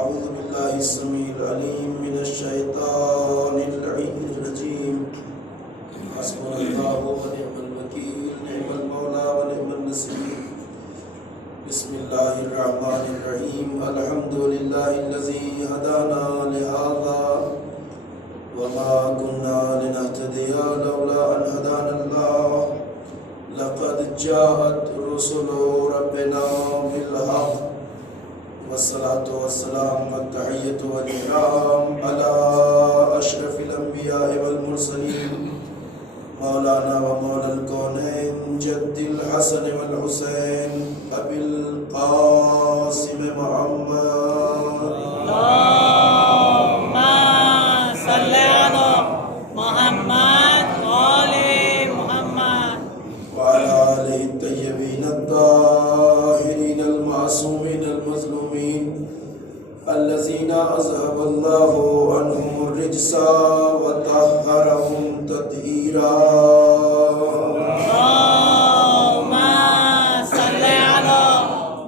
أعوذ بالله السميع العليم من الشيطان اللعين الرجيم. حسبنا الله ونعم الوكيل، نعم المولى ونعم النصير. بسم الله الرحمن الرحيم. الحمد لله الذي هدانا لهذا وما كنا لنهتدي لولا أن هدانا الله. لقد جاءت رسل ربنا بالحق والصلاة والسلام والتحية والإكرام على أشرف الأنبياء والمرسلين مولانا ومولى الكونين جد الحسن والحسين أبي القاسم محمد. اللهم صل على محمد وآل محمد وعلى آله الطيبين الطاهرين المعصومين المظلومين الذين أذهب الله عنهم الرجس وطهرهم تطهيرا. اللهم صل على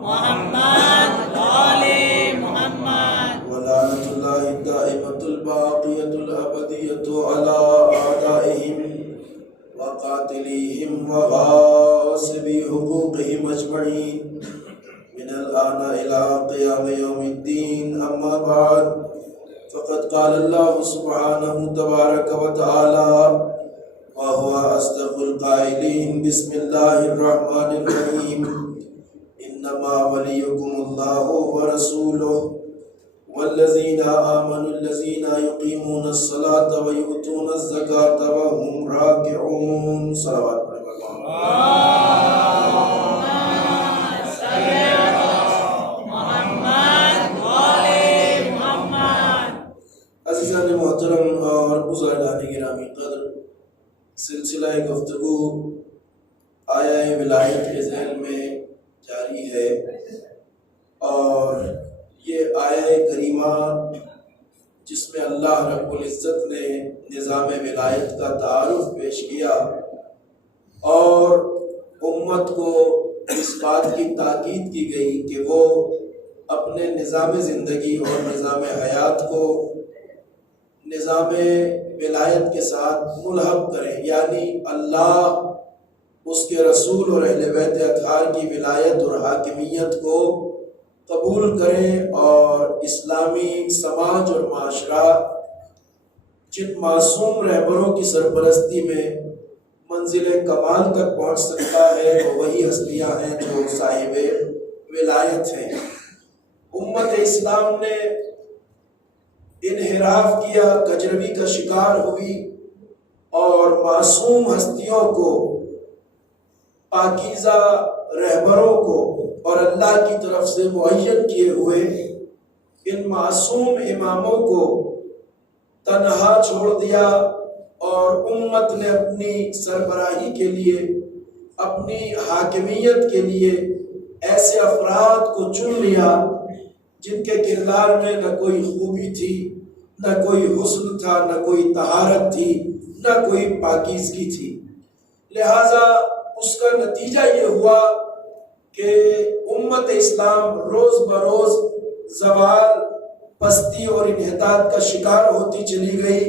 محمد وآل محمد ولعنة الله الدائمة الباقية الأبدية على أعدائهم وقاتليهم وغاصبي حقوقهم أجمعين من الآن إلى قيام يوم الدين. أما بعد، فقد قال الله سبحانه تبارك وتعالى وهو أصدق القائلين: بسم الله الرحمن الرحيم. إنما وليكم الله ورسوله والذين آمنوا الذين يقيمون الصلاة ويؤتون الزكاة وهم راكعون. صلوات عزیزان محترم اور بزرگان گرامی قدر، سلسلہ گفتگو آیہ ولایت کے ذیل میں جاری ہے، اور یہ آیہ کریمہ جس میں اللہ رب العزت نے نظام ولایت کا تعارف پیش کیا اور امت کو اس بات کی تاکید کی گئی کہ وہ اپنے نظام زندگی اور نظام حیات کو نظام ولایت کے ساتھ ملحق کریں، یعنی اللہ، اس کے رسول اور اہل بیت اطہار کی ولایت اور حاکمیت کو قبول کریں، اور اسلامی سماج اور معاشرہ جن معصوم رہبروں کی سرپرستی میں منزل کمال تک پہنچ سکتا ہے وہ وہی ہستیاں ہیں جو صاحب ولایت ہیں۔ امت اسلام نے انحراف کیا، کجروی کا شکار ہوئی، اور معصوم ہستیوں کو، پاکیزہ رہبروں کو اور اللہ کی طرف سے معین کیے ہوئے ان معصوم اماموں کو تنہا چھوڑ دیا، اور امت نے اپنی سربراہی کے لیے، اپنی حاکمیت کے لیے ایسے افراد کو چن لیا جن کے کردار میں نہ کوئی خوبی تھی، نہ کوئی حسن تھا، نہ کوئی طہارت تھی، نہ کوئی پاکیزگی تھی۔ لہذا اس کا نتیجہ یہ ہوا کہ امت اسلام روز بروز زوال، پستی اور انحطاط کا شکار ہوتی چلی گئی،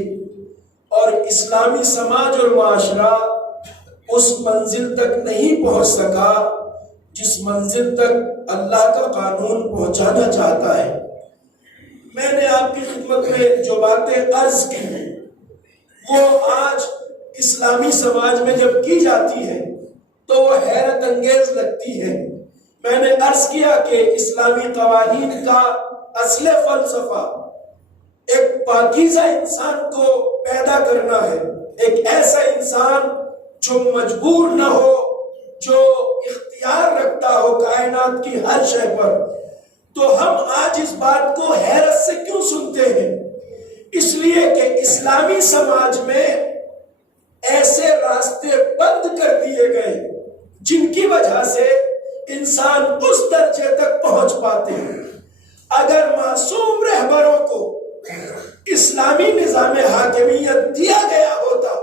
اور اسلامی سماج اور معاشرہ اس منزل تک نہیں پہنچ سکا جس منزل تک اللہ کا قانون پہنچانا چاہتا ہے۔ میں نے آپ کی خدمت میں جو باتیں عرض کی ہیں وہ آج اسلامی سماج میں جب کی جاتی ہے تو وہ حیرت انگیز لگتی ہے۔ میں نے عرض کیا کہ اسلامی قوانین کا اصل فلسفہ ایک پاکیزہ انسان کو پیدا کرنا ہے، ایک ایسا انسان جو مجبور نہ ہو، جو اختیار رکھتا ہو کائنات کی ہر شے پر۔ تو ہم آج اس بات کو حیرت سے کیوں سنتے ہیں؟ اس لیے کہ اسلامی سماج میں ایسے راستے بند کر دیے گئے جن کی وجہ سے انسان اس درجے تک پہنچ پاتے ہیں۔ اگر معصوم رہبروں کو اسلامی نظام حاکمیت دیا گیا ہوتا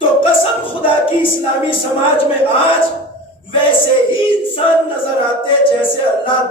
تو قسم خدا کی اسلامی سماج میں آج ویسے ہی انسان نظر آتے جیسے اللہ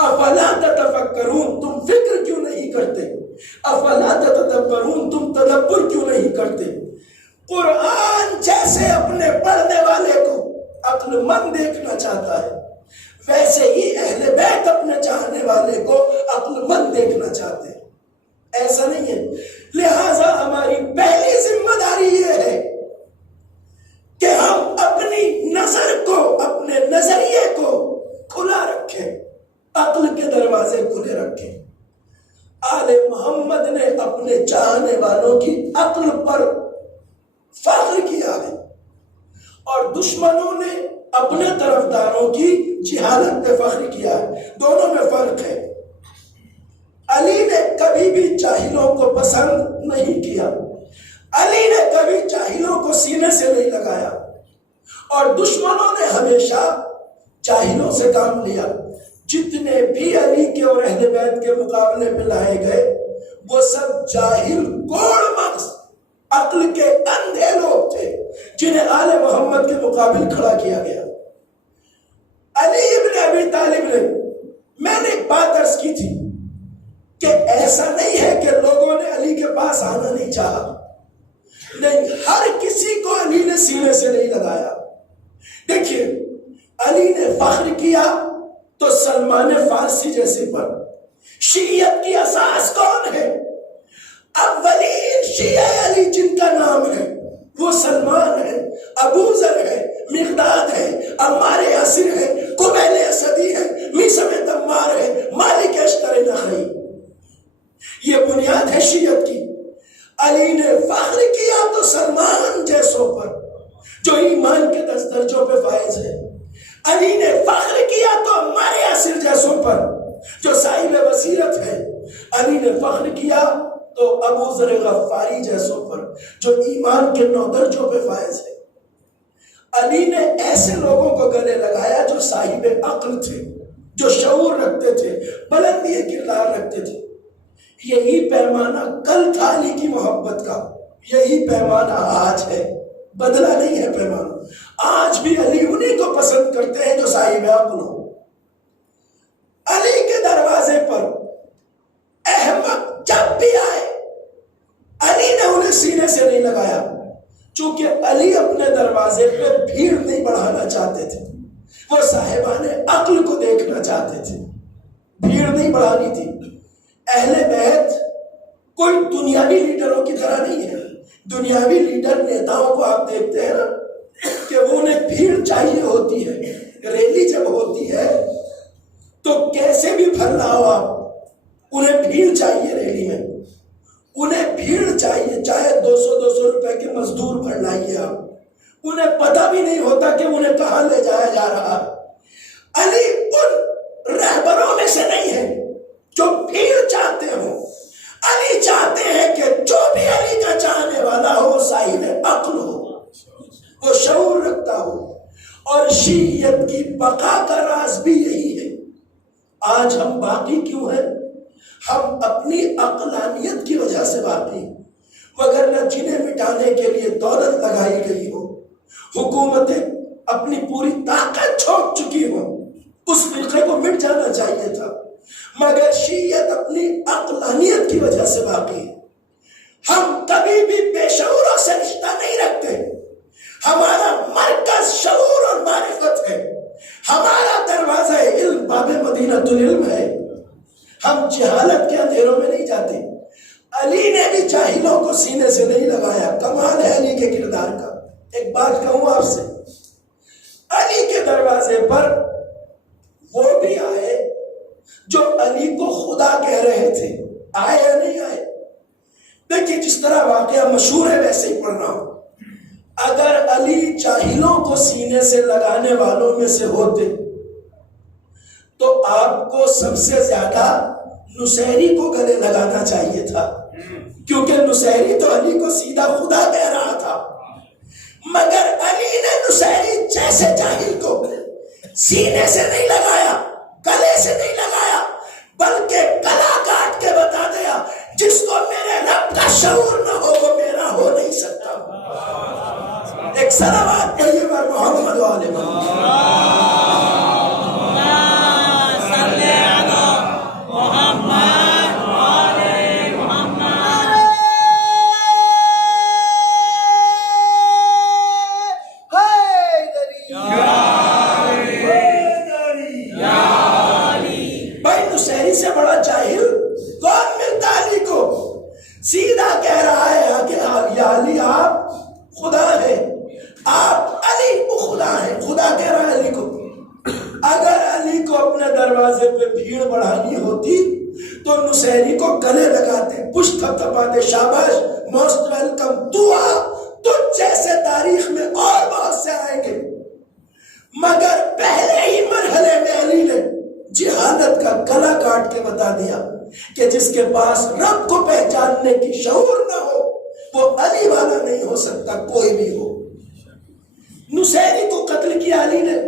افلا تتفکرون، تم فکر کیوں نہیں کرتے؟ افلا تتدبرون، تم تدبر کیوں نہیں کرتے؟ قرآن جیسے اپنے پڑھنے والے کو عقل مند دیکھنا چاہتا ہے، ویسے ہی اہل بیت اپنے چاہنے والے کو عقل مند دیکھنا چاہتے ہیں۔ ایسا نہیں ہے، لہذا ہماری پہلی ذمہ داری یہ ہے کہ ہم اپنی نظر کو، اپنے نظریے کو کھلا رکھیں، عقل کے دروازے کھلے رکھیں۔ آل محمد نے اپنے چاہنے والوں کی عقل پر فخر کیا ہے، اور دشمنوں نے اپنے طرفداروں کی جہالت پہ فخر کیا ہے۔ دونوں میں فرق ہے۔ علی نے کبھی بھی جاہلوں کو پسند نہیں کیا، علی نے کبھی جاہلوں کو سینے سے نہیں لگایا، اور دشمنوں نے ہمیشہ جاہلوں سے کام لیا۔ جتنے بھی علی کے اور اہل بیت کے مقابلے میں لائے گئے وہ سب جاہل، کوڑ مغز، عقل کے اندھے لوگ تھے جنہیں آل محمد کے مقابل کھڑا کیا گیا۔ علی ابن ابی طالب نے، میں نے ایک بات عرض کی تھی کہ ایسا نہیں ہے کہ لوگوں نے علی کے پاس آنا نہیں چاہا، نہیں، ہر کسی کو علی نے سینے سے نہیں لگایا۔ دیکھیے، علی نے فخر کیا تو سلمان فارسی جیسے پر۔ شیعیت کی اساس کون ہے؟ اولین شیعہ علی جن کا نام ہے وہ سلمان ہے، ابو ذر ہے، مقداد ہے، عمار یاسر ہے، قبیل اسدی ہے، میثم تمار ہے، مالک اشتر نخعی۔ یہ بنیاد ہے شیعت کی۔ علی نے فخر کیا تو سلمان جیسوں پر جو ایمان کے 10 درجوں پہ فائز ہے، علی نے فخر کیا تو عمار یاسر جیسوں پر جو صاحب بصیرت ہے، علی نے فخر کیا تو ابو ذر غفاری جیسوں پر جو ایمان کے 9 درجوں پہ فائز ہے۔ علی نے ایسے لوگوں کو گلے لگایا جو صاحب عقل تھے، جو شعور رکھتے تھے، بلندی کردار رکھتے تھے۔ یہی پیمانہ کل تھا علی کی محبت کا، یہی پیمانہ آج ہے، بدلا نہیں ہے پیمانہ۔ آج بھی علی انہی کو پسند کرتے ہیں جو صاحب عقل ہو۔ علی کے دروازے پر احمد جب بھی آئے علی نے انہیں سینے سے نہیں لگایا، چونکہ علی اپنے دروازے پہ بھیڑ نہیں بڑھانا چاہتے تھے، وہ صاحبان عقل کو دیکھنا چاہتے تھے، بھیڑ نہیں بڑھانی تھی۔ اہل بیت کوئی دنیاوی لیڈروں کی طرح نہیں ہے۔ دنیاوی لیڈر نیتاؤں کو آپ دیکھتے ہیں نا کہ وہ انہیں بھیڑ چاہیے ہوتی ہے، ریلی جب ہوتی ہے تو کیسے بھی بھر لاؤ آپ، انہیں بھیڑ چاہیے ریلی میں، انہیں بھیڑ چاہیے، چاہے 200 روپے کے مزدور بھر لائیے آپ، انہیں پتہ بھی نہیں ہوتا کہ انہیں کہاں لے جایا جا رہا۔ علی ان رہبروں میں سے نہیں ہے جو بھیڑ چاہتے ہوں۔ علی چاہتے ہیں کہ جو بھی علی کا چاہنے والا ہو صاحب عقل ہو، وہ شعور رکھتا ہو، اور شیعیت کی بقا کا راز بھی یہی ہے۔ آج ہم باقی کیوں ہیں؟ ہم اپنی عقلانیت کی وجہ سے باقی، وگرنہ جنہیں مٹانے کے لیے دولت لگائی گئی ہو، حکومتیں اپنی پوری طاقت چھوڑ چکی ہوں، اس فرقے کو مٹ جانا چاہیے تھا، مگر شیعیت اپنی عقلانیت کی وجہ سے باقی ہے۔ ہم کبھی بھی بے شعوروں سے رشتہ نہیں رکھتے، ہمارا مرکز شعور اور معرفت ہے، ہمارا دروازہ علم باب مدینۃ العلم ہے، ہم جہالت کے اندھیروں میں نہیں جاتے۔ علی نے بھی جاہلوں کو سینے سے نہیں لگایا، کمال ہے علی کے کردار کا۔ ایک بات کہوں آپ سے، علی کے دروازے پر وہ بھی آئے جو علی کو خدا کہہ رہے تھے، آئے یا نہیں آئے؟ دیکھیے جس طرح واقعہ مشہور ہے ویسے ہی پڑھ رہا ہوں۔ اگر علی جاہلوں کو سینے سے لگانے والوں میں سے ہوتے تو آپ کو سب سے زیادہ نصیری کو گلے لگانا چاہیے تھا، کیونکہ نصیری تو علی کو سیدھا خدا کہہ رہا تھا، مگر علی نے نصیری جیسے جاہل کو سینے سے نہیں لگایا، گلے سے نہیں لگایا، بلکہ گلا کاٹ کے بتا دیا جس کو میرے رب کا شعور نہ ہو وہ میرا ہو نہیں سکتا۔ ایک صلوات پڑھیے بر محمد و آل محمد۔ دروازے پہ بھیڑ بڑھانی ہوتی تو نصیری کو گلے لگاتے، پشت تھپتھپاتے، شاباش، موسٹ ویلکم، تو آ، تجھ جیسے تاریخ میں اور بہت سے آئیں گے۔ مگر پہلے ہی مرحلے میں علی نے جہالت کا گلا کاٹ کے بتا دیا کہ جس کے پاس رب کو پہچاننے کی شعور نہ ہو وہ علی والا نہیں ہو سکتا، کوئی بھی ہو۔ نصیری کو قتل کیا علی نے،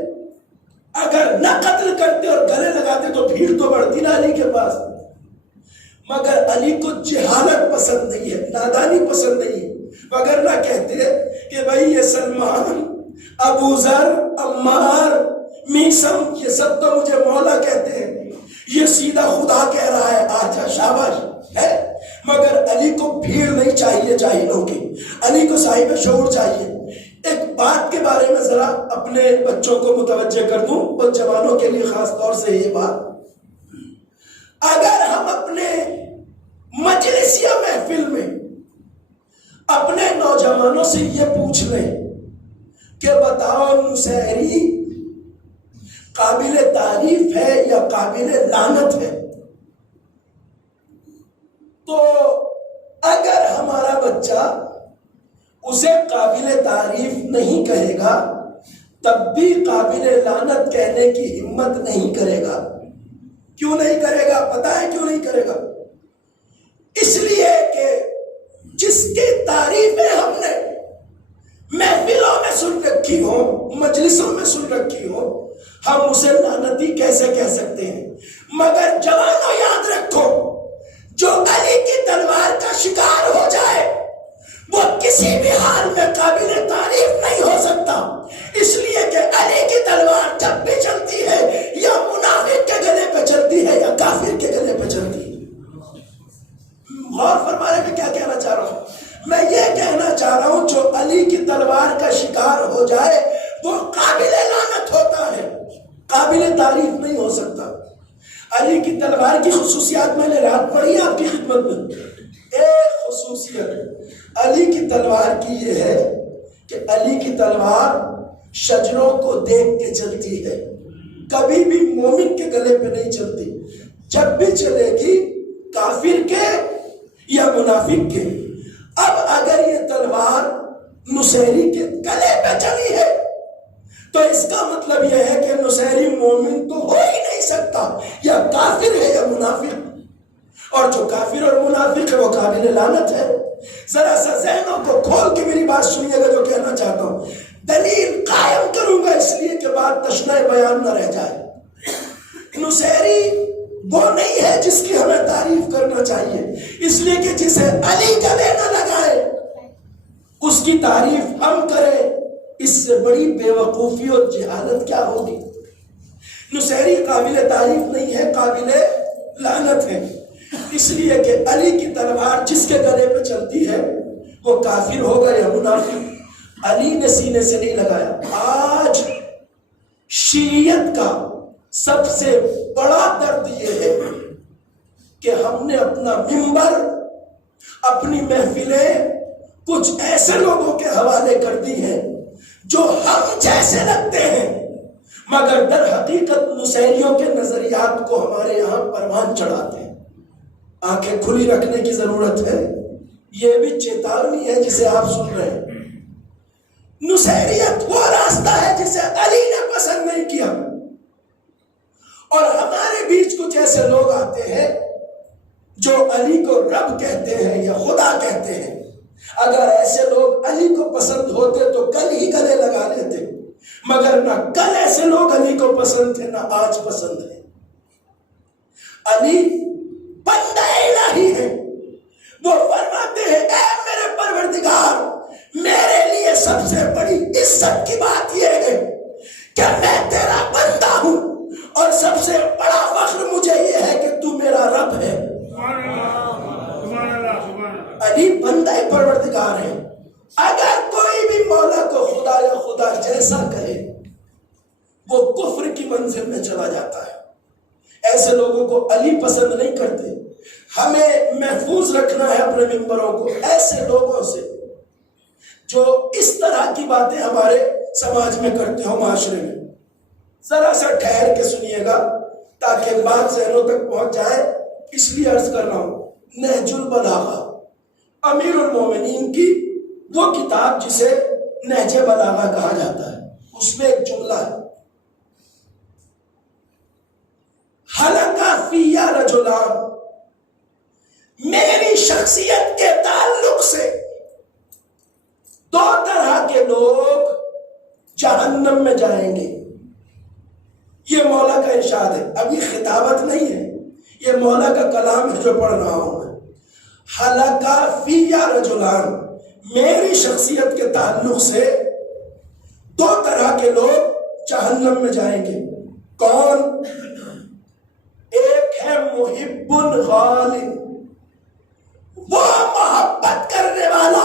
اگر نہ قتل کرتے اور گلے لگاتے تو بھیڑ تو بڑھتی نہ علی کے پاس۔ مگر علی کو جہالت پسند نہیں ہے، نادانی پسند نہیں ہے، مگر نہ کہتے کہ بھائی یہ سلمان، ابو ذر، عمار، میسم، یہ سب تو مجھے مولا کہتے ہیں، یہ سیدھا خدا کہہ رہا ہے، آجا شاباش ہے۔ مگر علی کو بھیڑ نہیں چاہیے جاہلوں کی، علی کو صاحب شعور چاہیے۔ ایک بات کے بارے میں ذرا اپنے بچوں کو متوجہ کر دوں اور جوانوں کے لیے خاص طور سے یہ بات، اگر ہم اپنے مجلس یا محفل میں اپنے نوجوانوں سے یہ پوچھ لیں کہ بتاؤ نصیری قابل تعریف ہے یا قابل لعنت ہے، تو اگر ہمارا بچہ اسے قابل تعریف نہیں کہے گا تب بھی قابل لعنت کہنے کی ہمت نہیں کرے گا۔ کیوں نہیں کرے گا؟ پتہ ہے کیوں نہیں کرے گا؟ اس لیے کہ جس کی تعریفیں ہم نے محفلوں میں سن رکھی ہو، مجلسوں میں سن رکھی ہو، ہم اسے لعنتی کیسے کہہ سکتے ہیں؟ مگر جوانوں یاد رکھو، جو علی کی تلوار کا شکار ہو جائے وہ کسی بھی حال میں قابل تعریف نہیں ہو سکتا، اس لیے کہ علی کی تلوار جب بھی چلتی ہے یا منافق کے گلے پہ چلتی ہے یا کافر کے گلے پہ چلتی ہے۔ غور فرمانے میں کیا کہنا چاہ رہا ہوں؟ میں یہ کہنا چاہ رہا ہوں جو علی کی تلوار کا شکار ہو جائے وہ قابل لعنت ہوتا ہے، قابل تعریف نہیں ہو سکتا۔ علی کی تلوار کی خصوصیات میں نے رات پڑھی آپ کی خدمت میں۔ ایک خصوصیت علی کی تلوار کی یہ ہے کہ علی کی تلوار شجروں کو دیکھ کے چلتی ہے، کبھی بھی مومن کے گلے پہ نہیں چلتی، جب بھی چلے گی کافر کے یا منافق کے۔ اب اگر یہ تلوار نصیری کے گلے پہ چلی ہے تو اس کا مطلب یہ ہے کہ نصیری مومن تو ہو ہی نہیں سکتا، یا کافر ہے یا منافق، اور جو کافر اور منافق ہے وہ قابل لعنت ہے۔ ذرا سا ذہنوں کو کھول کے میری بات سنیے گا جو کہنا چاہتا ہوں، دلیل قائم کروں گا اس لیے کہ بات تشنہ بیان نہ رہ جائے۔ نصیری وہ نہیں ہے جس کی ہمیں تعریف کرنا چاہیے، اس لیے کہ جسے علی گلے نہ لگائے اس کی تعریف ہم کریں، اس سے بڑی بے وقوفی اور جہالت کیا ہوگی۔ نصیری قابل تعریف نہیں ہے، قابل لعنت ہے، اس لیے کہ علی کی تلوار جس کے گلے پہ چلتی ہے وہ کافر ہوگا یا منافق۔ علی نے سینے سے نہیں لگایا۔ آج شیعیت کا سب سے بڑا درد یہ ہے کہ ہم نے اپنا منبر، اپنی محفلیں کچھ ایسے لوگوں کے حوالے کر دی ہیں جو ہم جیسے لگتے ہیں، مگر در حقیقت نصیریوں کے نظریات کو ہمارے یہاں پروان چڑھاتے ہیں۔ آنکھیں کھلی رکھنے کی ضرورت ہے، یہ بھی چیتاونی ہے جسے آپ سن رہے ہیں۔ نصیریت وہ راستہ ہے جسے علی نے پسند نہیں کیا، اور ہمارے بیچ کچھ ایسے لوگ آتے ہیں جو علی کو رب کہتے ہیں یا خدا کہتے ہیں۔ اگر ایسے لوگ علی کو پسند ہوتے تو کل ہی گلے لگا لیتے، مگر نہ کل ایسے لوگ علی کو پسند تھے نہ آج پسند ہے۔ علی بندہ الہی ہے، وہ فرماتے ہیں اے میرے پروردگار، میرے لیے سب سے بڑی عزت کی بات یہ ہے کہ میں تیرا بندہ ہوں، اور سب سے بڑا فخر مجھے یہ ہے کہ تو میرا رب ہے۔ علی بندہ پروردگار ہے۔ اگر کوئی بھی مولا کو خدا یا خدا جیسا کہے وہ کفر کی منزل میں چلا جاتا ہے۔ ایسے لوگوں کو علی پسند نہیں کرتے۔ ہمیں محفوظ رکھنا ہے اپنے ممبروں کو ایسے لوگوں سے جو اس طرح کی باتیں ہمارے سماج میں کرتے ہو، معاشرے میں۔ ذرا سا ٹھہر کے سنیے گا، تاکہ بات ذہنوں تک پہنچ جائے، اس لیے عرض کر رہا ہوں۔ نہج البلاغہ امیر المومنین کی وہ کتاب جسے نہج بلاغہ کہا جاتا ہے، اس میں ایک جملہ ہے، حلقہ فیہ رجلان، میری شخصیت کے تعلق سے دو طرح کے لوگ جہنم میں جائیں گے۔ یہ مولا کا ارشاد ہے، اب یہ خطابت نہیں ہے، یہ مولا کا کلام ہے جو پڑھ رہا ہوں میں۔ حلقہ فیہ رجلان، میری شخصیت کے تعلق سے دو طرح کے لوگ جہنم میں جائیں گے۔ کون؟ ایک ہے محب غال، وہ محبت کرنے والا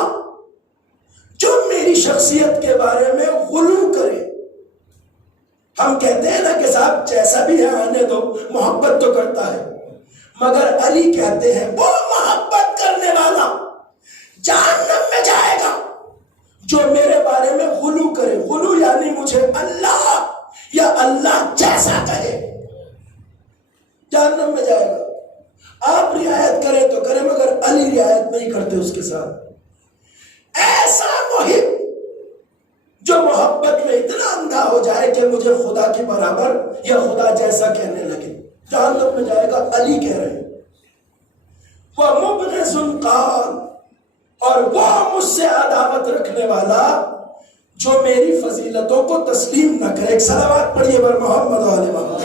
جو میری شخصیت کے بارے میں غلو کرے۔ ہم کہتے ہیں نا کہ صاحب جیسا بھی ہے آنے دو، محبت تو کرتا ہے، مگر علی کہتے ہیں وہ محبت کرنے والا جہنم میں جائے گا جو میرے بارے میں غلو کرے۔ غلو یعنی مجھے اللہ یا اللہ جیسا کہے، جہنم میں جائے گا۔ آپ رعایت کریں تو کریں، مگر علی رعایت نہیں کرتے اس کے ساتھ۔ ایسا محب جو محبت میں اتنا اندھا ہو جائے کہ مجھے خدا کے برابر یا خدا جیسا کہنے لگے، جہنم میں جائے گا۔ علی کہہ رہے ہیں وَمُبْغِضٌ قَالَ، اور وہ مجھ سے عداوت رکھنے والا جو میری فضیلتوں کو تسلیم نہ کرے۔ ایک صلوات پڑھیے بر محمد و آل محمد۔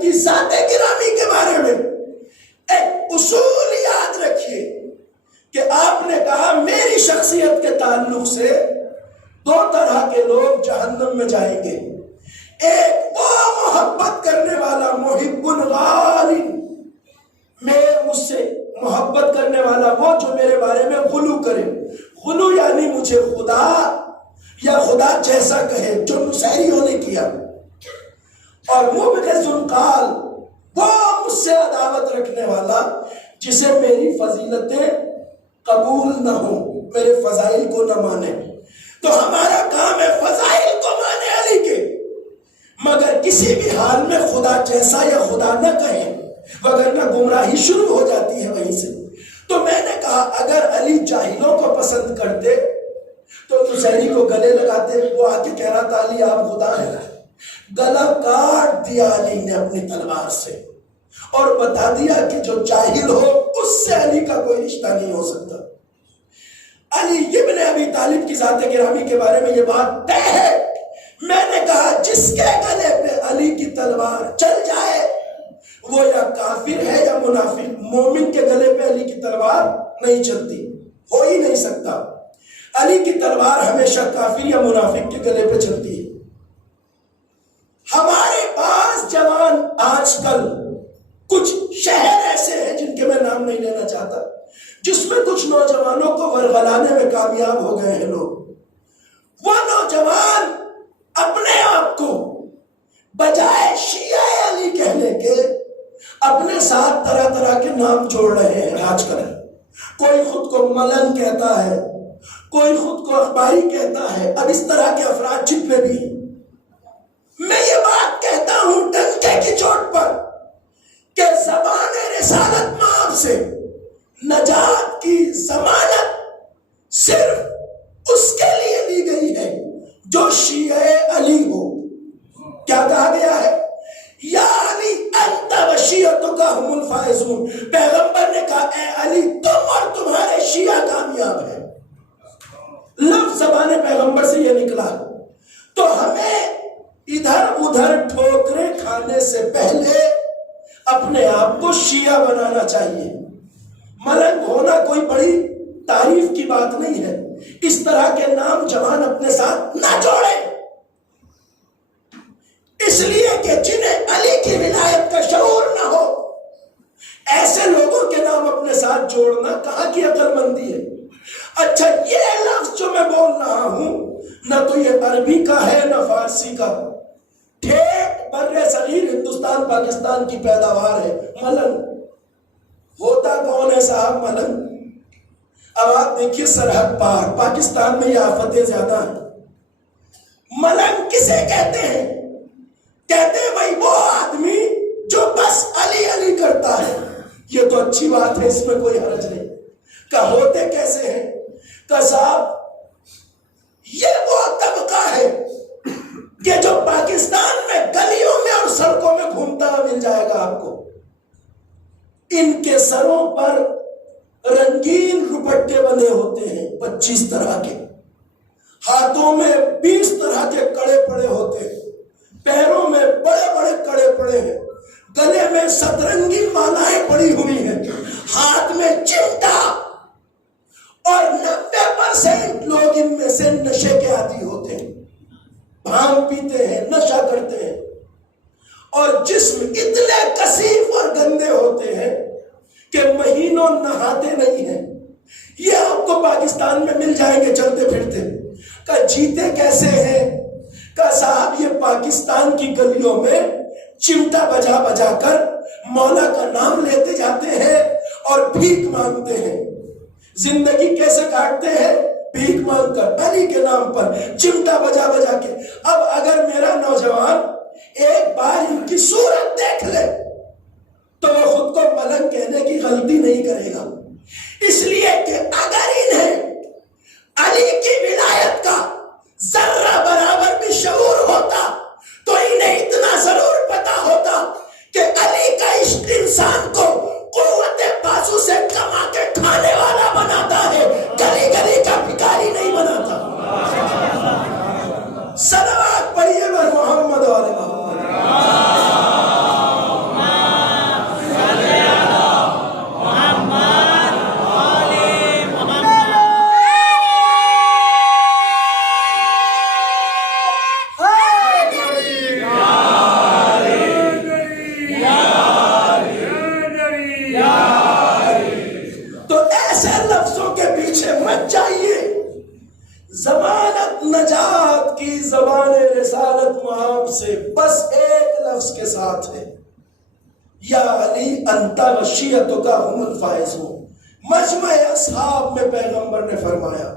کی ذات گرامی کے بارے میں ایک اصول یاد رکھیے کہ آپ نے کہا میری شخصیت کے تعلق سے دو طرح کے لوگ جہنم میں جائیں گے۔ ایک وہ محبت کرنے والا محب غال، مجھ سے محبت کرنے والا وہ جو میرے بارے میں غلو کرے۔ غلو یعنی مجھے خدا یا خدا جیسا کہے، جو نصیریوں نے کیا۔ اور مبغض قال، وہ مجھ سے عداوت رکھنے والا جسے میری فضیلتیں قبول نہ ہوں، میرے فضائل کو نہ مانے۔ تو ہمارا کام ہے فضائل کو مانے علی کے، مگر کسی بھی حال میں خدا جیسا یا خدا نہ کہیں، وگرنہ گمراہی شروع ہو جاتی ہے وہیں سے۔ تو میں نے کہا اگر علی جاہلوں کو پسند کرتے تو نصیری کو گلے لگاتے، وہ آ کے کہہ رہا تھا علی آپ خدا ہے، گلا کاٹ دیا علی نے اپنی تلوار سے اور بتا دیا کہ جو جاہل ہو اس سے علی کا کوئی رشتہ نہیں ہو سکتا۔ علی ابن ابی طالب کی ذات گرامی کے بارے میں یہ بات طے ہے۔ میں نے کہا جس کے گلے پہ علی کی تلوار چل جائے وہ یا کافر ہے یا منافق۔ مومن کے گلے پہ علی کی تلوار نہیں چلتی، ہو ہی نہیں سکتا۔ علی کی تلوار ہمیشہ کافر یا منافق کے گلے پہ چلتی ہے۔ ہمارے پاس جوان آج کل کچھ شہر ایسے ہیں جن کے میں نام نہیں لینا چاہتا، جس میں کچھ نوجوانوں کو ورغلانے میں کامیاب ہو گئے ہیں لوگ۔ وہ نوجوان اپنے آپ کو بجائے شیعہ علی کہنے کے اپنے ساتھ طرح طرح کے نام جوڑ رہے ہیں آج کل۔ کوئی خود کو ملن کہتا ہے، کوئی خود کو اخباری کہتا ہے۔ اب اس طرح کے افراد جتنے بھی ہیں، میں یہ بات کہتا ہوں ڈنکے کی چوٹ پر کہ زبان رسالت مآب سے نجات کی ضمانت صرف اس کے لیے دی گئی ہے جو شیعہ علی ہو۔ کیا کہا گیا ہے؟ یا علی انت و شیعتک هم الفائزون۔ پیغمبر نے کہا اے علی تم اور تمہارے شیعہ کامیاب ہیں۔ لفظ زبان پیغمبر سے یہ نکلا۔ تو ہمیں ادھر ادھر ٹھوکریں کھانے سے پہلے اپنے آپ کو شیعہ بنانا چاہیے۔ ملنگ ہونا کوئی بڑی تعریف کی بات نہیں ہے۔ اس طرح کے نام جوان اپنے ساتھ نہ جوڑے، اس لیے کہ جنہیں علی کی ولایت کا شعور نہ ہو، ایسے لوگوں کے نام اپنے ساتھ جوڑنا کہاں کی عقل مندی ہے۔ اچھا یہ لفظ جو میں بول رہا ہوں نہ تو یہ عربی کا ہے نہ فارسی کا، ٹھیک بر صغیر ہندوستان پاکستان کی پیداوار ہے۔ ملن ہوتا کون ہے صاحب؟ ملنگ۔ اب آپ دیکھیے سرحد پار پاکستان میں یہ آفتیں زیادہ ہیں۔ ملنگ کسے کہتے ہیں؟ کہتے ہیں بھائی وہ آدمی جو بس علی علی کرتا ہے۔ یہ تو اچھی بات ہے، اس میں کوئی حرج نہیں۔ کہ ہوتے کیسے ہیں؟ کہ صاحب یہ وہ طبقہ ہے کہ جو پاکستان میں گلیوں میں اور سڑکوں میں گھومتا ہوا مل جائے گا آپ کو۔ ان کے سروں پر رنگین دوپٹے بنے ہوتے ہیں 25 طرح کے، ہاتھوں میں 20 طرح کے کڑے پڑے ہوتے ہیں، پیروں میں بڑے بڑے کڑے پڑے ہیں، گلے میں سترنگی مالائیں پڑی ہوئی ہیں، ہاتھ میں چمٹا، اور 90% لوگ ان میں سے نشے کے عادی ہوتے ہیں، بھانگ پیتے ہیں، نشہ کرتے ہیں، اور جسم اتنے کثیف اور گندے ہوتے ہیں کہ مہینوں نہاتے نہیں ہیں۔ یہ آپ کو پاکستان میں مل جائیں گے چلتے پھرتے۔ کہ جیتے کیسے ہیں؟ کہ صاحب یہ پاکستان کی گلیوں میں چمٹا بجا بجا کر مولا کا نام لیتے جاتے ہیں اور بھیک مانگتے ہیں۔ زندگی کیسے کاٹتے ہیں؟ بھیک مانگ کر، علی کے نام پر چمٹا بجا بجا کے۔ اب اگر میرا نوجوان ایک بار ان کی صورت دیکھ لے تو وہ خود کو ملنگ کہنے کی غلطی نہیں کرے گا، اس لیے کہ اگر انہیں علی کی ولایت کا ذرہ برابر بھی شعور ہوتا تو انہیں اتنا ضرور پتا ہوتا کہ علی کا عشق انسان کو قوت بازو سے کما کے کھانے والا بناتا ہے، گلی گلی کا بھکاری نہیں بناتا۔ صلوات پڑھیے بر محمد و آل محمد۔ ضمانت نجات کی زبان رسالت محاب سے بس ایک لفظ کے ساتھ ہے، یا علی انت و شیعتک هم الفائزون۔ مجمع اصحاب میں پیغمبر نے فرمایا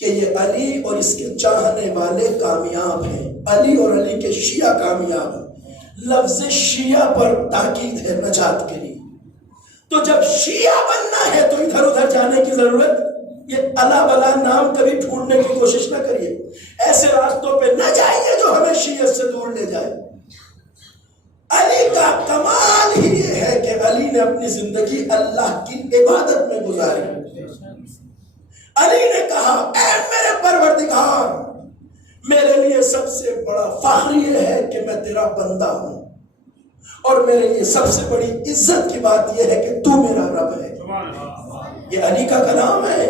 کہ یہ علی اور اس کے چاہنے والے کامیاب ہیں، علی اور علی کے شیعہ کامیاب ہیں۔ لفظ شیعہ پر تاکید ہے نجات کے لیے۔ تو جب شیعہ بننا ہے تو ادھر ادھر جانے کی ضرورت، یہ اللہ بلا نام کبھی ڈھونڈنے کی کوشش نہ کریے، ایسے راستوں پہ نہ جائیے جو ہمیں شیعت سے دور لے جائے۔ علی کا کمال ہی یہ ہے کہ علی نے اپنی زندگی اللہ کی عبادت میں گزاری۔ علی نے کہا اے میرے پروردگار، میرے لیے سب سے بڑا فخر یہ ہے کہ میں تیرا بندہ ہوں، اور میرے لیے سب سے بڑی عزت کی بات یہ ہے کہ تو میرا رب ہے۔ یہ علی کا کلام ہے۔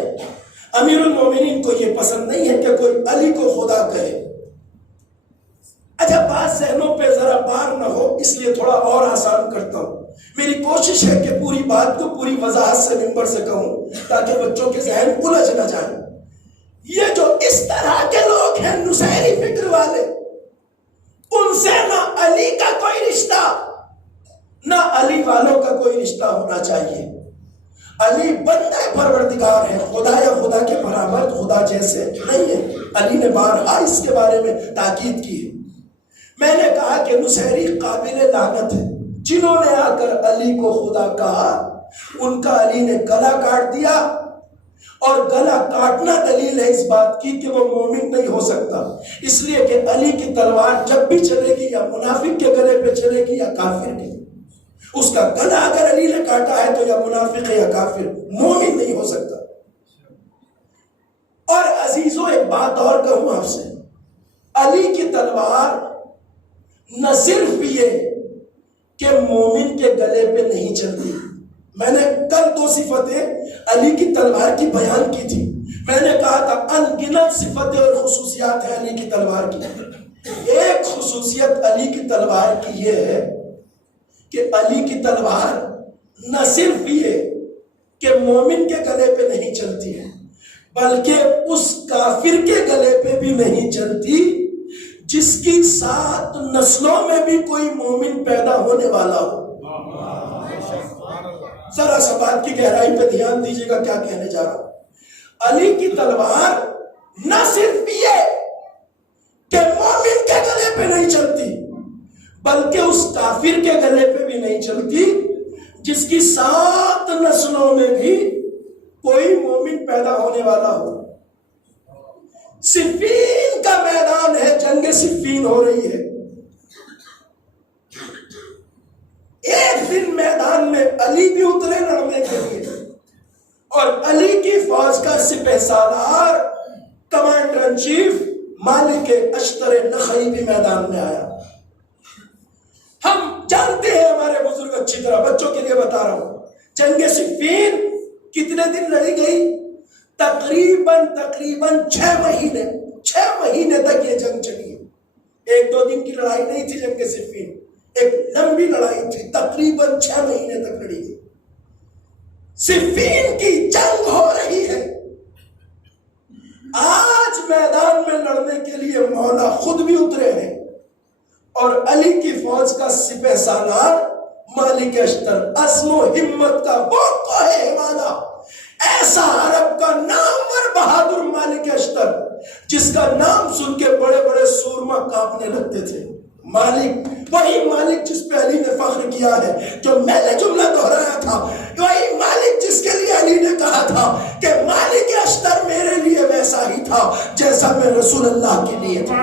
امیر المومنین کو یہ پسند نہیں ہے کہ کوئی علی کو خدا کہے۔ اچھا بات ذہنوں پہ ذرا بار نہ ہو، اس لیے تھوڑا اور آسان کرتا ہوں۔ میری کوشش ہے کہ پوری بات کو پوری وضاحت سے ممبر سے کہوں تاکہ بچوں کے ذہن الجھ نہ جائیں۔ یہ جو اس طرح کے لوگ ہیں نصیری فکر والے، ان سے نہ علی کا کوئی رشتہ نہ علی والوں کا کوئی رشتہ ہونا چاہیے۔ علی بندہ پروردگار ہے، خدا یا خدا کے برابر، خدا جیسے نہیں ہے۔ علی نے بارہا اس کے بارے میں تاکید کی ہے۔ میں نے کہا کہ نصیری قابل لعنت ہے، جنہوں نے آ کر علی کو خدا کہا ان کا علی نے گلا کاٹ دیا، اور گلا کاٹنا دلیل ہے اس بات کی کہ وہ مومن نہیں ہو سکتا، اس لیے کہ علی کی تلوار جب بھی چلے گی یا منافق کے گلے پہ چلے گی یا کافر کے۔ اس کا گلا اگر علی نے کاٹا ہے تو یا منافق ہے یا کافر، مومن نہیں ہو سکتا۔ اور عزیزوں ایک بات اور کہوں آپ سے، علی کی تلوار نہ صرف یہ کہ مومن کے گلے پہ نہیں چلتی، میں نے کل 2 صفتیں علی کی تلوار کی بیان کی تھی۔ میں نے کہا تھا ان گنت صفتیں اور خصوصیات ہیں علی کی تلوار کی۔ ایک خصوصیت علی کی تلوار کی یہ ہے کہ علی کی تلوار نہ صرف یہ کہ مومن کے گلے پہ نہیں چلتی ہے، بلکہ اس کافر کے گلے پہ بھی نہیں چلتی جس کی 7 نسلوں میں بھی کوئی مومن پیدا ہونے والا ہو۔ ذرا سا بات کی گہرائی پہ دھیان دیجیے گا کیا کہنے جا رہا ہوں. علی کی تلوار نہ صرف یہ کہ مومن کے گلے پہ نہیں چلتی بلکہ اس کافر کے گلے پہ بھی نہیں چلتی جس کی 7 نسلوں میں بھی کوئی مومن پیدا ہونے والا ہو. صفین کا میدان ہے, جنگ صفین ہو رہی ہے. ایک دن میدان میں علی بھی اترے لڑنے کے لیے اور علی کی فوج کا سپہ سالار کمانڈر ان چیف مالک اشتر نخعی بھی میدان میں آیا. ہم جانتے ہیں ہمارے بزرگ اچھی طرح, بچوں کے لیے بتا رہا ہوں, جنگ صفین کتنے دن لڑی گئی؟ تقریباً 6 مہینے تک یہ جنگ چلی ہے. 1-2 دن کی لڑائی نہیں تھی جنگ صفین, ایک لمبی لڑائی تھی, تقریباً 6 مہینے تک لڑی گئی. صفین کی جنگ ہو رہی ہے. آج میدان میں لڑنے کے لیے مولا خود بھی اترے ہیں اور علی کی فوج کا سپہ سالار مالک اشتر, عزم و ہمت کا وہ کوہ ہمالا, ایسا عرب کا نامور بہادر مالک اشتر جس کا نام سن کے بڑے بڑے سورما کانپنے لگتے تھے. مالک, وہی مالک جس پہ علی نے فخر کیا ہے, جو میں نے جملہ دہرایا تھا, وہی مالک جس کے لیے علی نے کہا تھا کہ مالک اشتر میرے لیے ویسا ہی تھا جیسا میں رسول اللہ کے لیے تھا.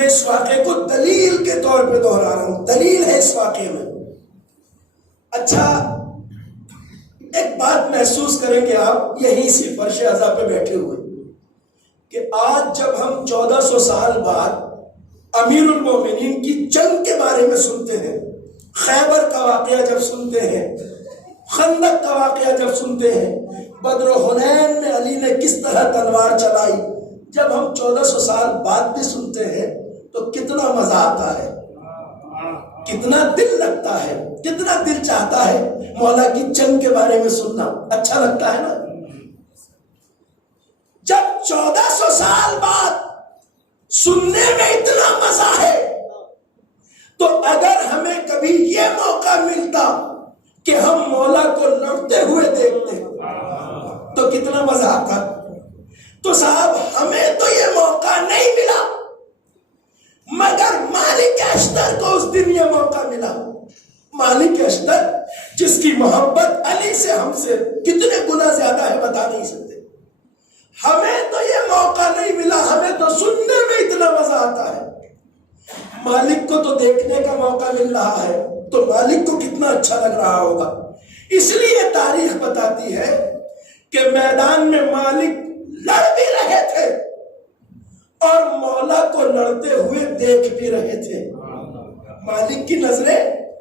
اس واقعے کو دلیل کے طور پہ دہرا رہا ہوں, دلیل ہے اس واقعے میں. اچھا, ایک بات محسوس کریں گے آپ یہیں سے فرش عزا پہ بیٹھے ہوئے کہ آج جب ہم 1400 سال بعد امیر المومنین کی جنگ کے بارے میں سنتے ہیں, خیبر کا واقعہ جب سنتے ہیں, خندق کا واقعہ جب سنتے ہیں, بدر و حنین میں علی نے کس طرح تلوار چلائی, جب ہم 1400 سال بعد بھی سنتے ہیں تو کتنا مزہ آتا ہے, کتنا دل لگتا ہے, کتنا دل چاہتا ہے مولا کی جنگ کے بارے میں سننا. اچھا لگتا ہے نا. جب 1400 سال بعد سننے میں اتنا مزہ ہے تو اگر ہمیں کبھی یہ موقع ملتا کہ ہم مولا کو لڑتے ہوئے دیکھتے تو کتنا مزہ آتا. تو صاحب ہمیں تو یہ موقع نہیں ملا, مگر مالک اشتر کو اس دن یہ موقع ملا. مالک اشتر جس کی محبت علی سے ہم سے کتنے گنا زیادہ ہے بتا نہیں سکتے. ہمیں تو یہ موقع نہیں ملا, ہمیں تو سننے میں اتنا مزہ آتا ہے. مالک کو تو دیکھنے کا موقع مل رہا ہے تو مالک کو کتنا اچھا لگ رہا ہوگا. اس لیے تاریخ بتاتی ہے کہ میدان میں مالک لڑ بھی رہے تھے اور مولا کو لڑتے ہوئے دیکھ بھی رہے تھے. مالک کی نظریں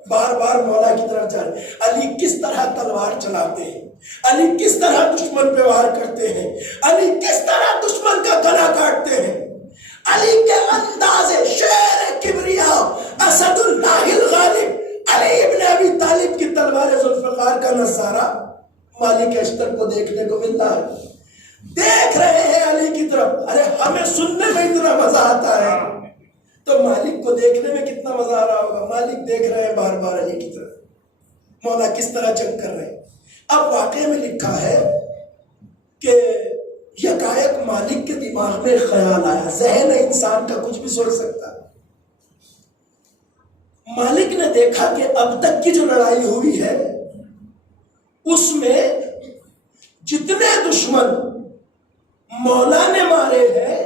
بار بار مولا کی طرف جا رہی. علی کس طرح تلوار چلاتے ہیں, علی کس طرح دشمن پہ وار کرتے ہیں, علی کس طرح دشمن کا گلا کاٹتے ہیں. علی کے انداز شیر کبریا اسد اللہ الغالب علی ابن ابی طالب کی تلوار ذوالفقار کا نظارہ مالک اشتر کو دیکھنے کو ملتا ہے. دیکھ رہے ہیں علی کی طرف, ارے ہمیں سننے میں اتنا مزہ آتا ہے تو مالک کو دیکھنے میں کتنا مزہ آ رہا ہوگا. مالک دیکھ رہے ہیں بار بار علی کی طرف, مولا کس طرح جنگ کر رہے ہیں. اب واقعے میں لکھا ہے کہ یکایک مالک کے دماغ میں خیال آیا, ذہن انسان کا کچھ بھی سوچ سکتا ہے. مالک نے دیکھا کہ اب تک کی جو لڑائی ہوئی ہے اس میں جتنے دشمن مولا نے مارے ہیں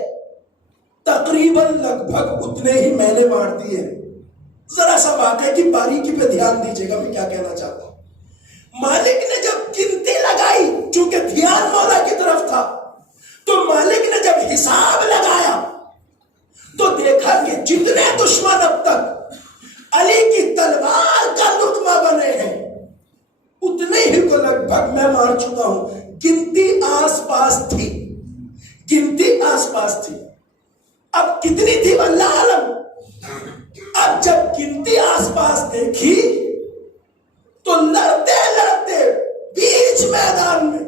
تقریباً لگ بھگ اتنے ہی میں نے مار دیے. ذرا سا واقعے کی باریکی پہ دھیان دیجیے گا میں کیا کہنا چاہتا ہوں. مالک نے جب گنتی لگائی, چونکہ دھیان مولا کی طرف تھا, تو مالک نے جب حساب لگایا تو دیکھا کہ جتنے دشمن اب تک علی کی تلوار اور جب گنتی آس پاس دیکھی تو لڑتے لڑتے بیچ میدان میں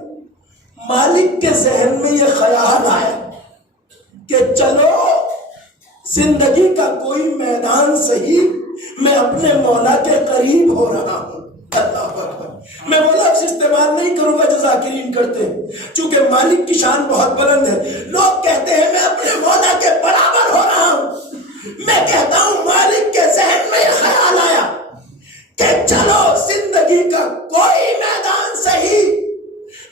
مالک کے ذہن میں یہ خیال آیا کہ چلو زندگی کا کوئی میدان صحیح، میں اپنے مولا کے قریب ہو رہا ہوں۔ اللہ اکبر۔ میں وہ لفظ استعمال نہیں کروں گا جو ذاکرین کرتے ہیں، چونکہ مالک کی شان بہت بلند ہے۔ لوگ کہتے ہیں میں اپنے مولا کے برابر ہو رہا ہوں، میں کہتا ہوں مالک کے ذہن میں یہ خیال آیا کہ چلو زندگی کا کوئی میدان صحیح،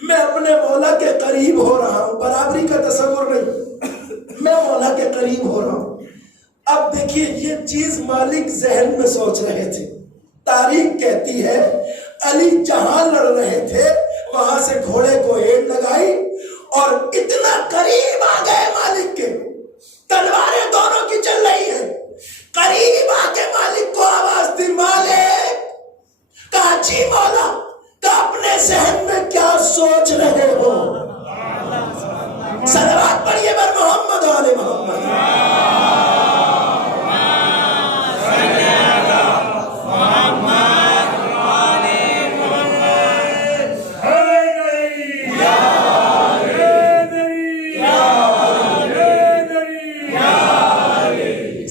میں اپنے مولا کے قریب ہو رہا ہوں۔ برابری کا تصور نہیں، میں مولا کے قریب ہو رہا ہوں۔ اب دیکھیے یہ چیز مالک ذہن میں سوچ رہے تھے۔ تاریخ کہتی ہے علی جہاں لڑ رہے تھے وہاں سے گھوڑے کو اینٹ لگائی اور اتنا قریب آ گئے مالک کے، تلواریں دونوں کی چل رہی ہیں، قریب آ کے مالک کو آواز دی، مالک، کہا جی مولا، کہ اپنے ذہن میں کیا سوچ رہے ہو؟ صلوات پڑھیے بر محمد و آل محمد۔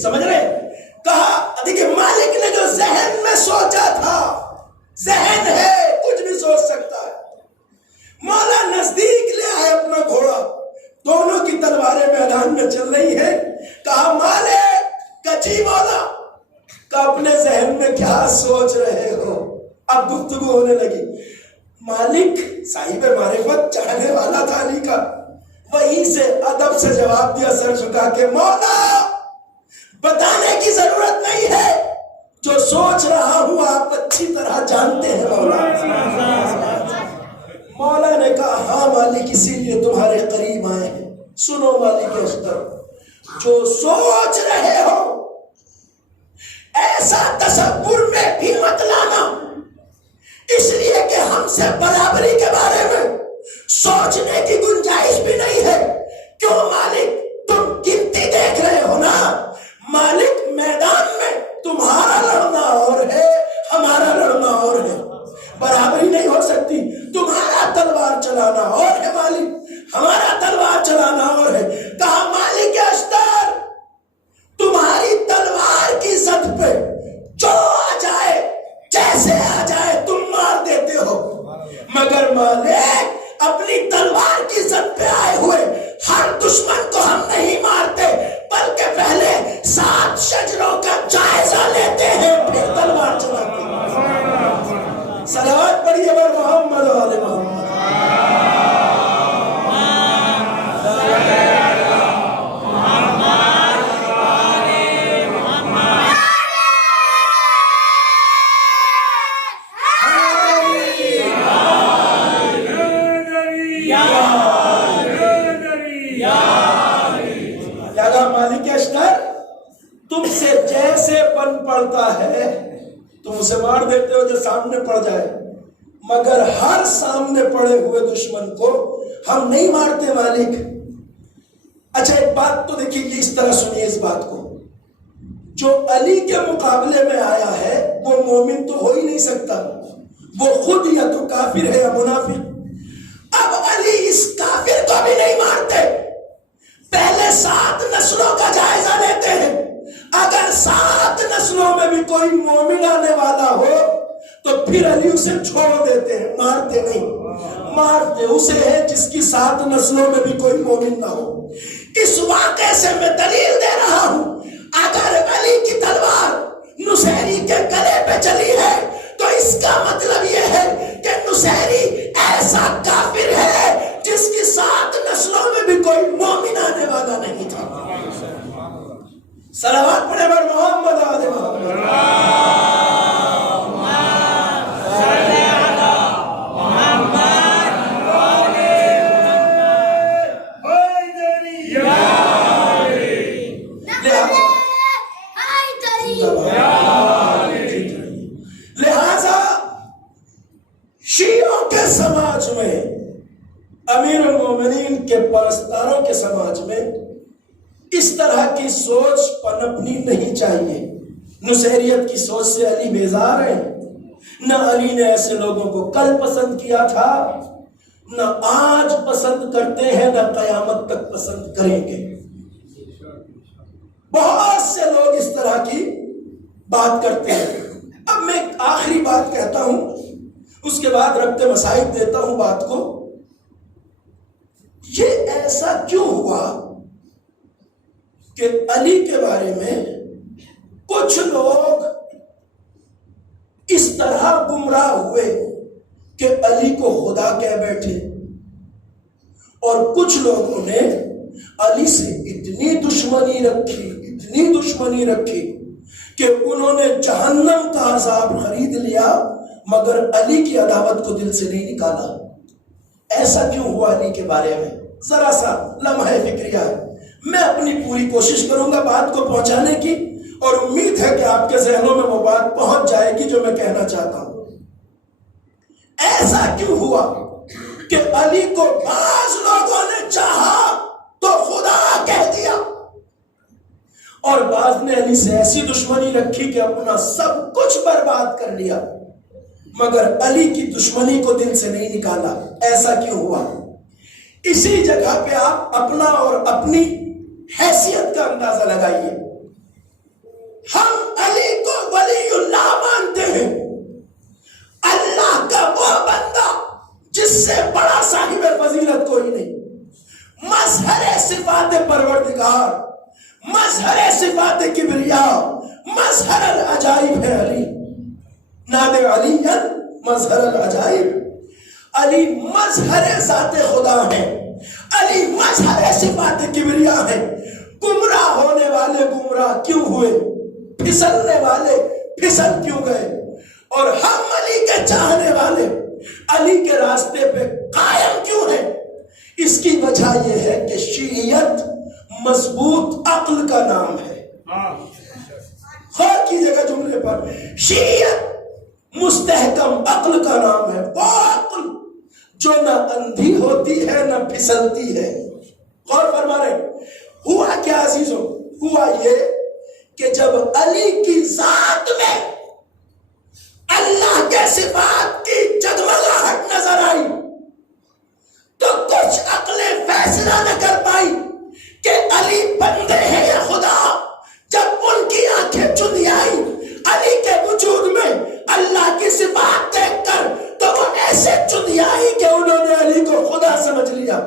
سمجھ رہے؟ کہا دیکھیں مالک نے جو ذہن میں سوچا تھا، ذہن ہے کچھ بھی سوچ سکتا ہے۔ مولا نزدیک لے آئے اپنا گھوڑا، دونوں کی تلواریں میدان میں چل رہی ہیں۔ کہا مالک، کچی مولا، کہ اپنے ذہن میں کیا سوچ رہے ہو؟ اب گفتگو ہونے لگی۔ مالک صاحب معرفت چاہنے والا تھا علی کا، وہیں سے ادب سے جواب دیا سر جھکا کے، مولا بتانے کی ضرورت نہیں ہے، جو سوچ رہا ہوں آپ اچھی طرح جانتے ہیں مولا۔ مولا نے کہا ہاں مالک، اسی لیے تمہارے قریب آئے ہیں۔ سنو مالک اشتر، جو سوچ رہے ہو ایسا تصور میں بھی مت لانا، اس لیے کہ ہم سے برابری کے بارے میں سوچنے کی گنجائش بھی نہیں ہے۔ کیوں مالک؟ تم گنتی دیکھ رہے ہو نا، مالک میدان میں تمہارا لڑنا اور ہے، ہمارا لڑنا اور ہے، برابری نہیں ہو سکتی۔ تمہارا تلوار چلانا اور ہے مالک، ہمارا تلوار چلانا اور ہے۔ کہا مالک اشتر، تمہاری تلوار کی زد پہ جو آ جائے، جیسے آ جائے تم مار دیتے ہو، مگر مالک اپنی تلوار کی زد پہ آئے ہوئے ہر دشمن کو ہم نہیں مارتے، بلکہ پہلے 7 شجروں کا جائزہ لیتے ہیں پھر تلوار چلاتے ہیں۔ صلوات پڑھیے بر محمد و آل محمد۔ مالک اشتر، تم سے جیسے بن پڑتا ہے تم اسے مار دیتے ہو جو سامنے پڑ جائے، مگر ہر سامنے پڑے ہوئے دشمن کو ہم نہیں مارتے مالک۔ اچھا ایک بات تو دیکھیے، یہ اس طرح سنیے اس بات کو، جو علی کے مقابلے میں آیا ہے وہ مومن تو ہو ہی نہیں سکتا، وہ خود یا تو کافر ہے یا منافق۔ اب علی اس کافر کو بھی نہیں مارتے، پہلے 7 نسلوں کا جائزہ لیتے ہیں، اگر 7 نسلوں میں بھی کوئی مومن آنے والا ہو تو پھر علی اسے چھوڑ دیتے ہیں، مارتے نہیں، مارتے اسے ہے جس کی 7 نسلوں میں بھی کوئی مومن نہ ہو۔ اس واقعے سے میں دلیل دے رہا ہوں، اگر علی کی تلوار نصیری کے گلے پہ چلی ہے تو اس کا مطلب یہ ہے کہ نصیری ایسا کافر ہے جس کی 7 نسلوں میں بھی کوئی مومن آنے والا نہیں تھا۔ صلوات پڑھے بر محمد آل محمد۔ لہذا شیعوں کے سماج میں، امیر المومنین کے پرستاروں کے سماج میں اس طرح کی سوچ پنپنی نہیں چاہیے۔ نصیریت کی سوچ سے علی بیزار ہیں؟ نہ علی نے ایسے لوگوں کو کل پسند کیا تھا، نہ آج پسند کرتے ہیں، نہ قیامت تک پسند کریں گے۔ بہت سے لوگ اس طرح کی بات کرتے ہیں۔ اب میں ایک آخری بات کہتا ہوں، اس کے بعد ربط مسائل دیتا ہوں بات کو۔ یہ ایسا کیوں ہوا کہ علی کے بارے میں کچھ لوگ اس طرح گمراہ ہوئے کہ علی کو خدا کہہ بیٹھے، اور کچھ لوگوں نے علی سے اتنی دشمنی رکھی کہ انہوں نے جہنم کا عذاب خرید لیا مگر علی کی عداوت کو دل سے نہیں نکالا؟ ایسا کیوں ہوا علی کے بارے میں؟ ذرا سا لمحہ فکریہ ہے، میں اپنی پوری کوشش کروں گا بات کو پہنچانے کی، اور امید ہے کہ آپ کے ذہنوں میں وہ بات پہنچ جائے گی جو میں کہنا چاہتا ہوں۔ ایسا کیوں ہوا کہ علی کو بعض لوگوں نے چاہا تو خدا کہہ دیا، اور بعض نے علی سے ایسی دشمنی رکھی کہ اپنا سب کچھ برباد کر لیا مگر علی کی دشمنی کو دل سے نہیں نکالا؟ ایسا کیوں ہوا؟ اسی جگہ پہ آپ اپنا اور اپنی حیثیت کا اندازہ لگائیے۔ ہم علی کو ولی اللہ مانتے ہیں، اللہ کا وہ بندہ جس سے بڑا صاحب فضیلت کوئی نہیں، مظہر صفات پروردگار، مظہر صفات کبریاء، مظہر العجائب ہے علی، نادر علی مظہر العجائب۔ علی مظہر ذات خدا ہے، علی مظہر صفات کبریاء ہے۔ گمراہ ہونے والے گمراہ کیوں ہوئے؟ پھسلنے والے پھسل کیوں گئے؟ اور ہم علی کے چاہنے والے علی کے راستے پہ قائم کیوں ہیں؟ اس کی وجہ یہ ہے کہ شیعیت مضبوط عقل کا نام ہے۔ غور کیجئے گا جملے پر، شیعیت مستحکم عقل کا نام ہے، وہ عقل جو نہ اندھی ہوتی ہے نہ پھسلتی ہے۔ غور فرما رہے ہوا کیا عزیزوں؟ ہوا یہ کہ جب علی کی ذات میں اللہ کے صفات کی جگمگاہٹ نظر آئی تو کچھ عقلیں فیصلہ نہ کر پائی کہ علی بندے ہیں یا خدا۔ جب ان کی آنکھیں چندی آئی علی کے وجود میں اللہ کی صفات دیکھ کر تو وہ ایسے چندی آئی کہ انہوں نے علی کو خدا سمجھ لیا،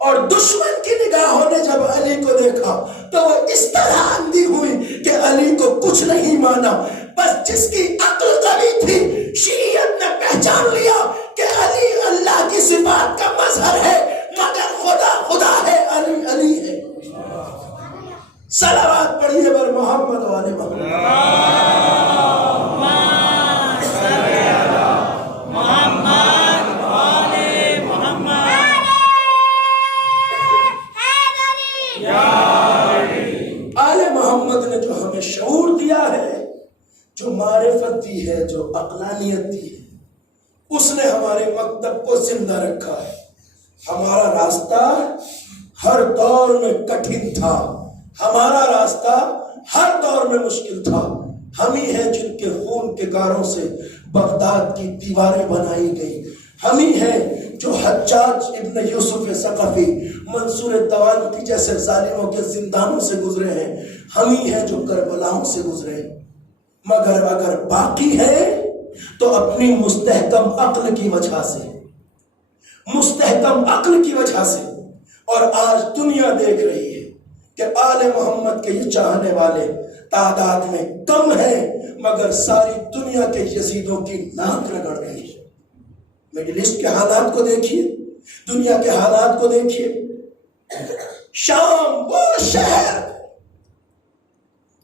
اور دشمن کی نگاہوں نے جب علی کو دیکھا تو وہ اس طرح اندھی ہوئی کہ علی کو کچھ نہیں مانا۔ بس جس کی عقل قوی تھی شیعیت نے پہچان لیا کہ علی اللہ کی صفات کا مظہر ہے مگر خدا خدا ہے، علی علی ہے۔ صلوات پڑھیے بر محمد و آل محمد۔ آل محمد نے جو ہمیں شعور دیا ہے، جو معرفت دی ہے، جو عقلانیت دی ہے، اس نے ہمارے مکتب کو زندہ رکھا ہے۔ ہمارا راستہ ہر دور میں کٹھن تھا، ہمارا راستہ ہر دور میں مشکل تھا۔ ہم ہی ہیں جن کے خون کے گاروں سے بغداد کی دیواریں بنائی گئی، ہم ہی ہیں جو حجاج ابن یوسف ثقفی، منصور توانتی جیسے ظالموں کے زندانوں سے گزرے ہیں، ہم ہی ہیں جو کربلاؤں سے گزرے ہیں۔ مگر اگر باقی ہے تو اپنی مستحکم عقل کی وجہ سے، مستحکم عقل کی وجہ سے۔ اور آج دنیا دیکھ رہی ہے کہ آل محمد کے یہ چاہنے والے تعداد میں کم ہیں مگر ساری دنیا کے یزیدوں کی ناک رگڑ رہی ہے۔ مڈل ایسٹ کے حالات کو دیکھیے، دنیا کے حالات کو دیکھیے۔ شام وہ شہر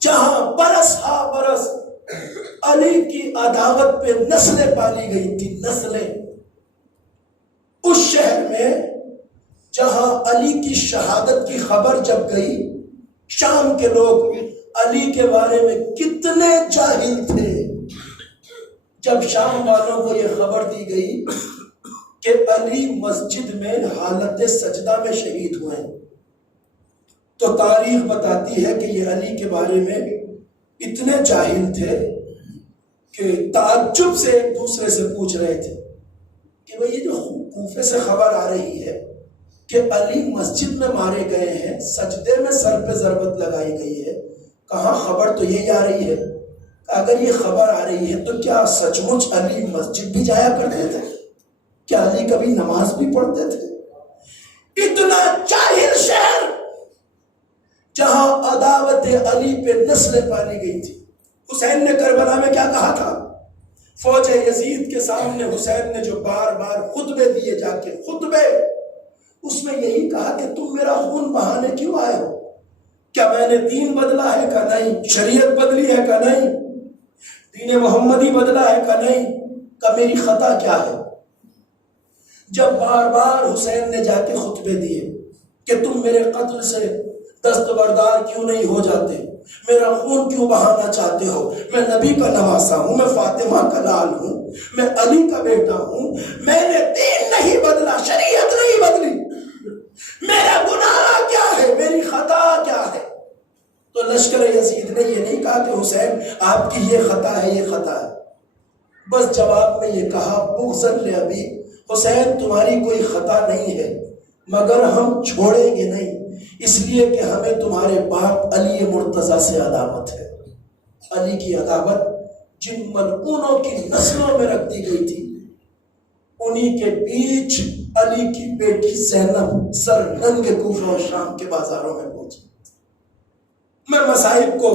جہاں برس ہا برس علی کی عداوت پہ نسلیں پالی گئی تھی، نسلیں، اس شہر میں جہاں علی کی شہادت کی خبر جب گئی، شام کے لوگ علی کے بارے میں کتنے جاہل تھے۔ جب شام والوں کو یہ خبر دی گئی کہ علی مسجد میں حالت سجدہ میں شہید ہوئے، تو تاریخ بتاتی ہے کہ یہ علی کے بارے میں اتنے جاہل تھے کہ تعجب سے ایک دوسرے سے پوچھ رہے تھے کہ بھئی یہ جو کوفے سے خبر آ رہی ہے کہ علی مسجد میں مارے گئے ہیں، سجدے میں سر پہ ضربت لگائی گئی ہے، کہاں خبر تو یہی آ رہی ہے، اگر یہ خبر آ رہی ہے تو کیا سچ مچ علی مسجد بھی جایا کرتے تھے؟ کیا علی کبھی نماز بھی پڑھتے تھے؟ اتنا جاہل شہر جہاں عداوت علی پہ نسلیں پالی گئی تھی۔ حسین نے کربلا میں کیا کہا تھا؟ فوج یزید کے سامنے حسین نے جو بار بار خطبے دیے، جا کے خطبے، اس میں یہی کہا کہ تم میرا خون بہانے کیوں آئے ہو؟ کیا میں نے دین بدلا ہے کا نہیں؟ شریعت بدلی ہے کا نہیں؟ دین محمدی بدلا ہے کا نہیں؟ کا میری خطا کیا ہے؟ جب بار بار حسین نے جا کے خطبے دیے کہ تم میرے قتل سے دستبردار کیوں نہیں ہو جاتے، میرا خون کیوں بہانا چاہتے ہو، میں نبی کا نواسا ہوں، میں فاطمہ کا لال ہوں، میں علی کا بیٹا ہوں، میں نے دین نہیں بدلا، شریعت نہیں بدلی، میرا گناہ کیا ہے، میری خطا کیا ہے؟ تو لشکر یزید نے یہ نہیں کہا کہ حسین آپ کی یہ خطا ہے، یہ خطا ہے، بس جواب میں یہ کہا بغضاً لابی، حسین تمہاری کوئی خطا نہیں ہے، مگر ہم چھوڑیں گے نہیں، اس لیے کہ ہمیں تمہارے باپ علی مرتضیٰ سے عداوت ہے۔ علی کی عداوت جن ملعونوں کی نسلوں میں رکھ دی گئی تھی، انہی کے بیچ علی کی بیٹی زینب سر ننگے کوفہ و شام کے بازاروں میں پہنچی۔ میں مصائب کو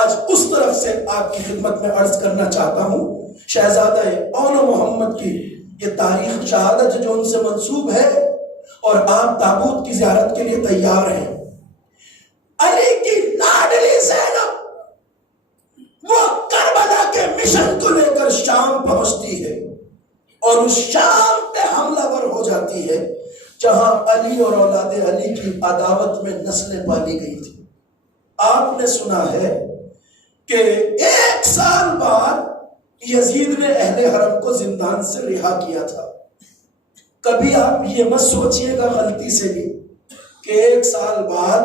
آج اس طرف سے آپ کی خدمت میں عرض کرنا چاہتا ہوں، شہزادہ اون محمد کی یہ تاریخ شہادت جو ان سے منسوب ہے، اور آپ تابوت کی زیارت کے لیے تیار ہیں۔ علی کی لاڈلی زینب وہ کربلا کے مشن کو لے کر شام پہنچتی ہے، اور اس شام پہ حملہ ور ہو جاتی ہے جہاں علی اور اولاد علی کی عداوت میں نسلیں پالی گئی تھی۔ آپ نے سنا ہے کہ 1 سال بعد یزید نے اہل حرم کو زندان سے رہا کیا تھا۔ کبھی آپ یہ مت سوچئے گا غلطی سے بھی کہ 1 سال بعد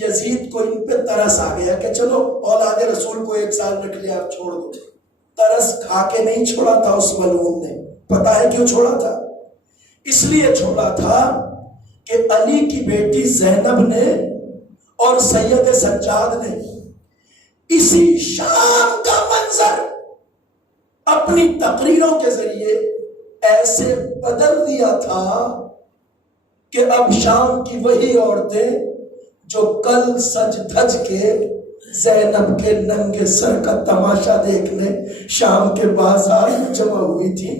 یزید کو ان پہ ترس آ گیا کہ چلو اولاد رسول کو 1 سال رکھ لیا آپ چھوڑ دو۔ ترس کھا کے نہیں چھوڑا تھا اس ملعون نے، پتہ ہے کیوں چھوڑا تھا؟ اس لیے چھوڑا تھا کہ علی کی بیٹی زینب نے اور سید سجاد نے اسی شام کا منظر اپنی تقریروں کے ذریعے ایسے بدل دیا تھا کہ اب شام کی وہی عورتیں جو کل سج دھج کے زینب کے ننگے سر کا تماشا دیکھنے شام کے بازار میں جمع ہوئی تھی،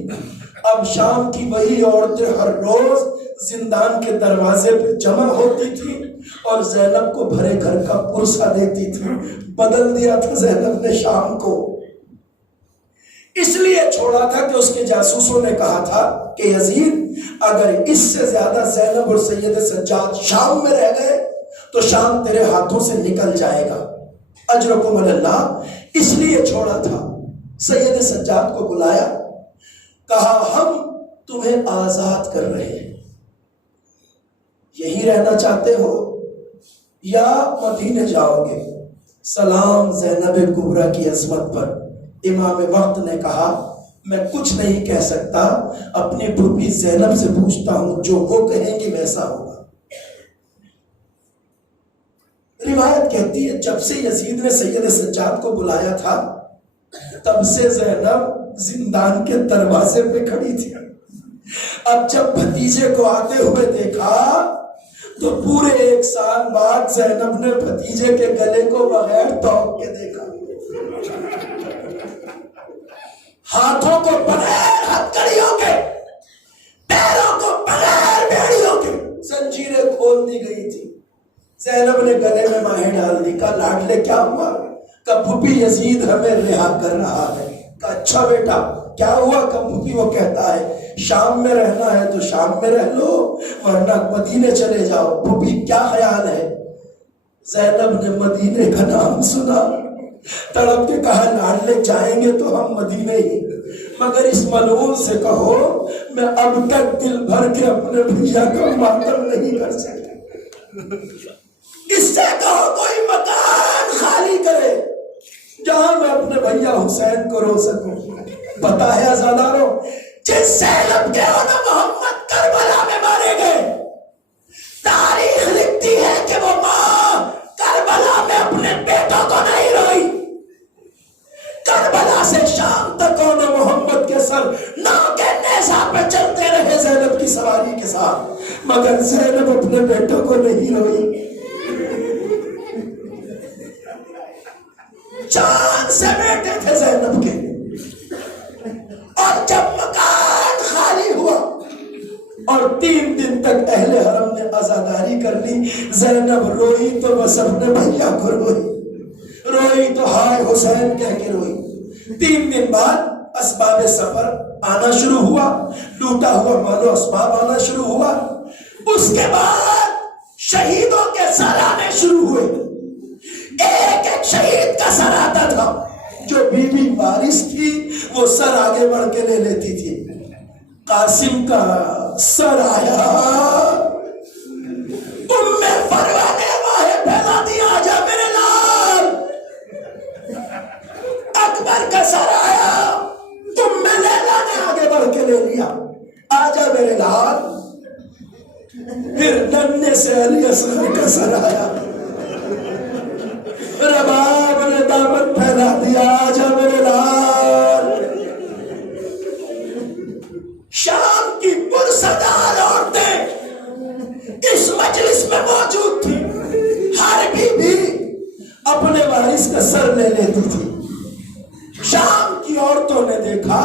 اب شام کی وہی عورتیں ہر روز زندان کے دروازے پہ جمع ہوتی تھی اور زینب کو بھرے گھر کا پرسہ دیتی تھی۔ بدل دیا تھا زینب نے شام کو، اس لیے چھوڑا تھا کہ اس کے جاسوسوں نے کہا تھا کہ یزید اگر اس سے زیادہ زینب اور سید سجاد شام میں رہ گئے تو شام تیرے ہاتھوں سے نکل جائے گا، اجرکم اللہ۔ اس لیے چھوڑا تھا۔ سید سجاد کو بلایا، کہا ہم تمہیں آزاد کر رہے ہیں، یہی رہنا چاہتے ہو یا مدینے جاؤ گے؟ سلام زینب کبریٰ کی عظمت پر امام وقت نے کہا میں کچھ نہیں کہہ سکتا، اپنی پھوپھی زینب سے پوچھتا ہوں، جو وہ کہیں گی ویسا ہوگا۔ روایت کہتی ہے جب سے یزید نے سید سجاد کو بلایا تھا تب سے زینب زندان کے دروازے پہ کھڑی تھی۔ اب جب بھتیجے کو آتے ہوئے دیکھا تو پورے 1 سال بعد زینب نے بھتیجے کے گلے کو بغیر توق کے دیکھا، ہاتھوں کو بغیر ہتھکڑیوں کے، پیروں کو بغیر بیڑیوں کے زنجیریں کھول دی گئی تھی۔ زینب نے گلے میں ماہیں ڈال دی، کہا لاڈلے کیا ہوا؟ کہا پھوپھی یزید ہمیں رہا کر رہا ہے۔ کہا اچھا بیٹا کیا ہوا؟ کہا پھوپھی وہ کہتا ہے شام میں رہنا ہے تو شام میں رہ لو ورنہ مدینے چلے جاؤ، پھوپھی کیا خیال ہے؟ زینب نے مدینے کا نام سنا، تڑپ کے کہا لاڈلے جائیں گے تو ہم مدینے ہی، مگر اس ملعون سے کہو میں اب تک دل بھر کے اپنے بھیا کا ماتم نہیں کر سکتا، اس سے کہو کوئی مکان خالی کرے جہاں میں اپنے بھیا حسین کو رو سکوں. پتا ہے عزاداروں، جس زینب کے اولاد محمد کربلا میں مارے گئے، تاریخ لکھتی ہے کہ وہ ماں کربلا میں اپنے بیٹوں کو نہیں روئی. کربلا سے شام تک اولاد محمد کے سر نو کے نیزہ پہ چلتے رہے زینب کی سواری کے ساتھ، مگر زینب اپنے بیٹوں کو نہیں روئی. جان سے بیٹے تھے زینب کے. اور جب مکان خالی ہوا اور 3 دن تک اہل حرم نے عزاداری کر لی، زینب روئی تو بس اپنے بھیا کو روئی تو ہائے حسین کہہ کے روئی. 3 دن بعد اسباب سفر آنا شروع ہوا، لوٹا ہوا مال و اسباب آنا شروع ہوا. اس کے بعد شہیدوں کے سر آنے شروع ہوئے. ایک ایک شہید کا سر آتا تھا. جو بی بی وارث تھی وہ سر آگے بڑھ کے لے لیتی تھی. قاسم کا سر آیا، ام فروہ نے باہیں پھیلا دی، آجا میرے لال. اکبر کا سر آیا، ام لیلا نے آگے بڑھ کے لے لیا، آجا میرے لال. پھر ننھے سے علی اصغر کا سر آیا، رباب نے دامن پھیلا دیا، آجا میرے لال. شام کی پرصدار عورتیں اس مجلس میں موجود تھی. ہر بیوی اپنے وارث کا سر لے لیتی تھی. شام کی عورتوں نے دیکھا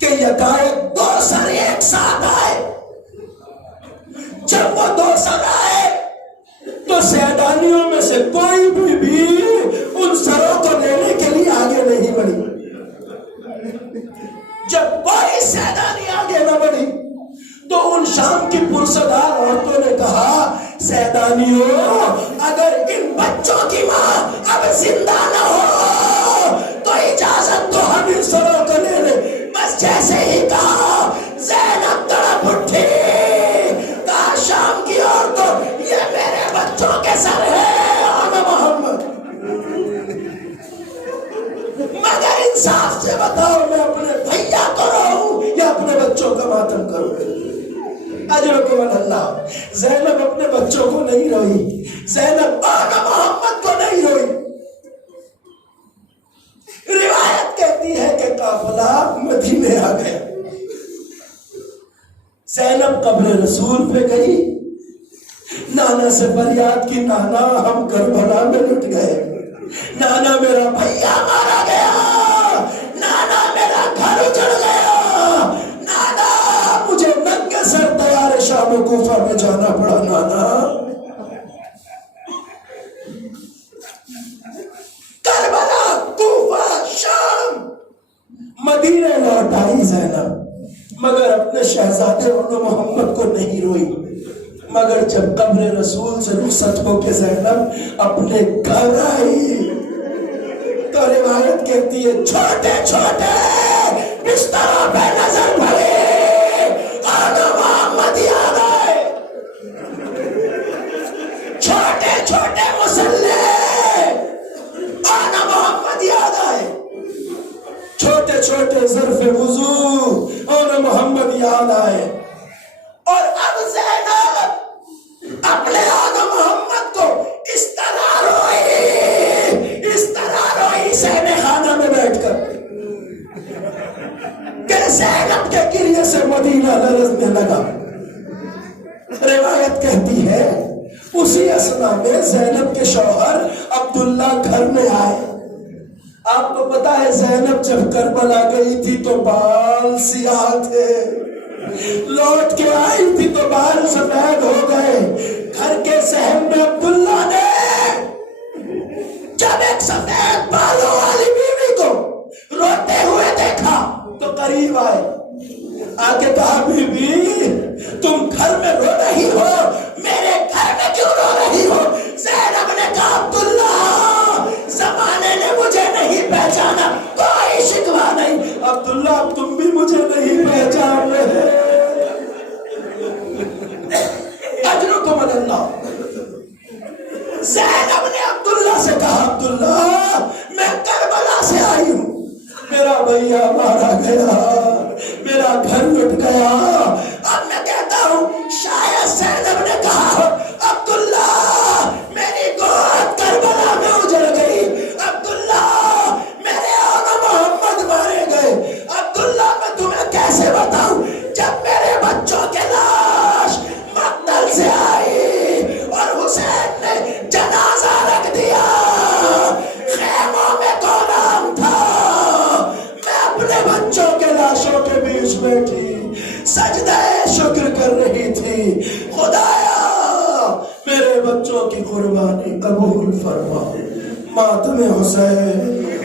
کہ یکایک 2 سر ایک ساتھ آئے. جب وہ 2 سر آئے تو سیدانیوں میں سے کوئی بھی ان سروں کو لینے کے لیے آگے نہیں بڑھی. جب کوئی سیدانی آگے نہ بڑھی تو ان شام کی پرصدار عورتوں نے کہا، سیدانیوں اگر ان بچوں کی ماں اب زندہ نہ ہو تو اجازت تو ہم ان سروں کو لے لیں. بس جیسے ہی کہا زینب تڑپ اٹھی، کہا شام کی عورتوں یہ میرے بچوں کے سر ہے اور محمد. مگر انصاف سے بتاؤ، میں اپنے بھیا کو رہوں یا اپنے بچوں کا ماتم کروں؟ اجرکم اللہ. زینب اپنے بچوں کو نہیں روئی، زینب اور محمد کو نہیں روئی. روایت کہتی ہے کہ قافلہ مدینے آ گیا. زینب قبر رسول پہ گئی، نانا سے فریاد کی، نانا ہم کربلا میں لٹ گئے، نانا میرا بھیا مارا گیا، نانا میرا گھر اجڑ گیا، نانا مجھے ننگے سر تیار شام و کوفہ میں جانا پڑا. نانا کربلا، کوفہ، شام، مدینے لوٹ آئی زینب، مگر اپنے شہزادے اور محمد کو نہیں روئی. مگر جب قبر رسول سے رخصت ہو کے زینب اپنے گھر آئی تو روایت کہتی ہے چھوٹے چھوٹے بستروں پہ نظر پڑے اور محمد یاد آئے. چھوٹے چھوٹے مسلح اور محمد یاد آئے. چھوٹے چھوٹے ظرف وضو اور محمد یاد آئے. اور اب زینب اپنے آقا محمد کو اس طرح روئی سہنے خانہ میں بیٹھ کر کہ زینب کے گریے سے مدینہ لرزنے لگا. روایت کہتی ہے اسی اثنا میں زینب کے شوہر عبداللہ گھر میں آئے. آپ کو پتا ہے زینب جب کربلا گئی تھی تو بال سیاہ تھے، لوٹ کے آئی تھی تو بال سفید ہو گئے. گھر کے صحن میں عبداللہ نے جب ایک سفید بالوں والی بیوی کو روتے ہوئے دیکھا تو قریب آئے، آگے کہا بی بی تم گھر میں رو رہی ہو، میرے گھر میں کیوں رو رہی ہو؟ زینب نے کہا عبداللہ زمانے نے مجھے نہیں پہچانا، کوئی شکوہ نہیں. عبداللہ اب تم بھی مجھے نہیں پہچان رہے. اجرکم اللہ. زینب نے عبداللہ سے کہا عبداللہ میں کربلا بھیا مارا گیا، میرا گھر لٹ گیا۔ اب میں کہتا ہوں شاید زینب نے کہا عبداللہ میری گود کربلا میں اجڑ گئی، عبداللہ میرے آقا محمد مارے گئے۔ عبداللہ میں تمہیں کیسے بتاؤں، جب میرے بچوں کے لاش مقتل سے آئی اور حسین نے جنازہ رکھ دیا، خیموں میں کون عام تھا، میں اپنے بچوں کے لاشوں کے بیچ بیٹھی سجدہ شکر کر رہی تھی، خدایا میرے بچوں کی قربانی قبول فرما، ماتم حسین